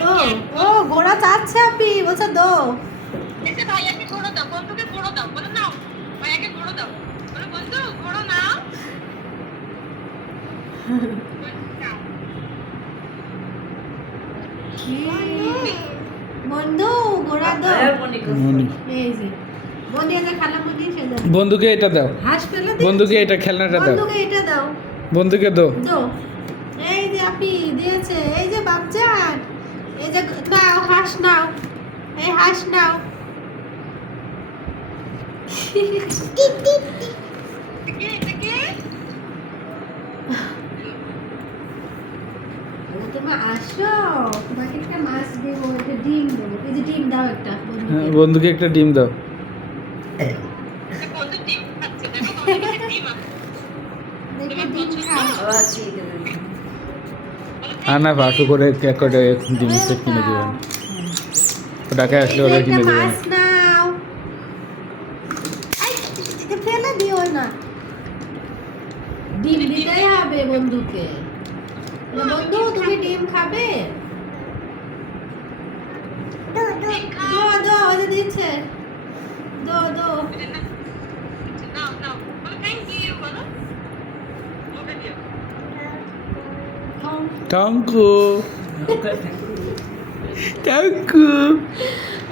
দো ও ঘোড়া চাচ্ছে আপনি বলছে দো ভাইয়াকে ঘোড়া দাও, বন্ধুকে ঘোড়া দাও, বলে নাও ভাইয়াকে ঘোড়া দাও, বলে বন্ধু ঘোড়া নাও। বন্ধু ঘোড়া দো এই যে বন্ধু যে খালা বন্ধু সে দাও বন্ধুকে এটা দাও, হাঁস পেলে বন্ধুকে এটা খেলনাটা দাও, বন্ধুকে এটা দাও বন্ধুকে দাও। দো এই যে আপনি দিয়েছে এই যে বাপজান এই যে নাও হাঁস নাও এই হাঁস নাও তুমি আসো তোমাকে একটা মাছ দেবো একটা ডিম দেবো এই যে ডিম দাও একটা হ্যাঁ, বন্ধুকে একটা ডিম দাও। বন্ধু ডিম খাচ্ছে, দেখো বন্ধুকে ডিম আছে। দেখে ডিম খাও না পাশু করে একটা ডিম কিনে দেবেন, ওটাকে আসলে ওরা কিনে দেবেন। মাছ নাও আই ফেলে দিও না ডিম দিতেই হবে বন্ধুকে বন্ধু তুমি ডিম খাবে দো দো ওই যে দিচ্ছে দো দো নাও নাও, বলে থ্যাংক ইউ, বলো ওকে দিও। Thank you thank you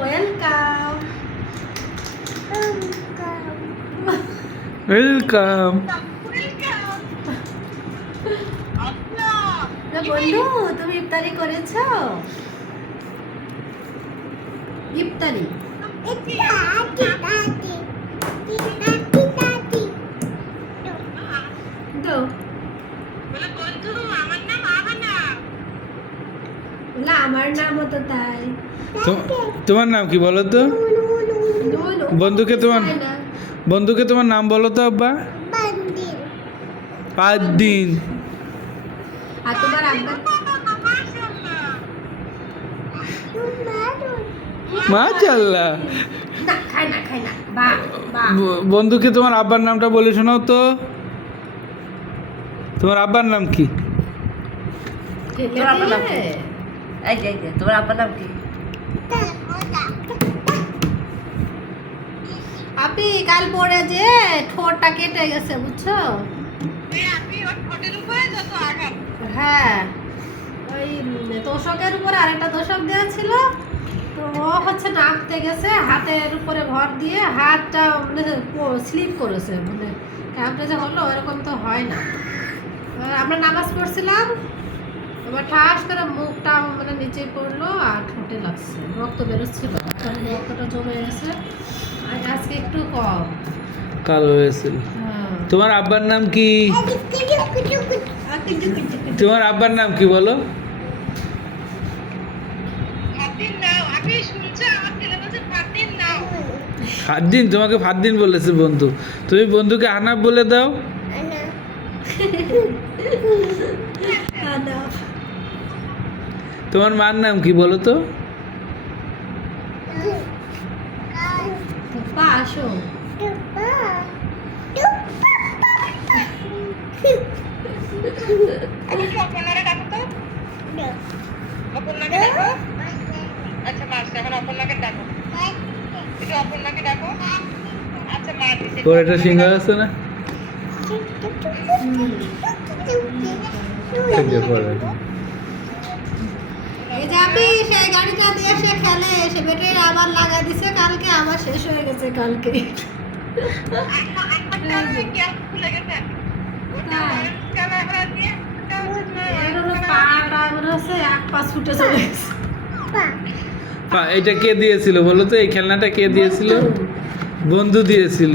welcome welcome. বন্ধু তুমি ইফতারি করেছো ইফতারি দো বলে বন্ধু আমার নাম আহানা। বলে আমার নামও তো তাই তোমার নাম কি বলো তো? বন্ধুকে বন্ধুকে তোমার নাম বলো তো আব্বা। 5 দিন। আর তোমার আব্বা মাশাআল্লাহ। না খাই না বা বা বন্ধুকে তোমার আব্বার নামটা বলে শোনাও তো। তোমার আব্বার নাম কি? তোমার আব্বার নাম কি? এই যে তোমার আব্বার নাম কি? আপনি কাল পরে যে ঠোঁটটা কেটে গেছে বুঝছো? আপনি ওর ঠোঁটের উপরে যত আঘাত। হ্যাঁ ওই তোষকের উপরে আরেকটা তোষক দেওয়া ছিল তো ও হচ্ছে নামতে গেছে হাতের উপরে ভর দিয়ে হাতটা মানে স্লিপ করেছে মানে ক্যাম্পটা যে হলো এরকম তো হয় না। আমরা নামাজ পড়ছিলাম এবার ঠাস করে মুখটা মানে নিচে পড়লো আর ঠোঁটে লাগছে রক্ত বেরোচ্ছিল রক্তটা জমে গেছে আর আজকে একটু কম। কালো হয়েছিল। হ্যাঁ তোমার আব্বার নাম কি? তোমার আব্বার নাম কি বলো? ফাতিন নাও, আপনি শুনছো আমার ছেলে বলছে ফাতিন নাও। ফারদিন, তোমাকে ফারদিন বলেছে বন্ধু। তুমি বন্ধুকে আনাব বলে দাও। তোমার মার নাম কি বলো তো? আসো একটু অপর্ণারে ডাকো তো। অপর্ণাকে ডাকো। আচ্ছা মারছে, এখন অপর্ণাকে ডাকো। একটু অপর্ণাকে ডাকো। আচ্ছা মার দিছে। ওর একটা সিংহা আছে না? এই যে আপনি সেই গাড়িটা দিয়ে সে খেলে সে ব্যাটারি আবার লাগা দিছে কালকে আবার শেষ হয়ে গেছে কালকে খুলে গেছে। ওটা হ্যাঁ। ক্যামেরা দিয়ে এর হলো পাটা মনে হচ্ছে এক পা ছুটে চলে গেছে এটা কে দিয়েছিল বলো তো? এই খেলনাটা কে দিয়েছিল? বন্ধু দিয়েছিল।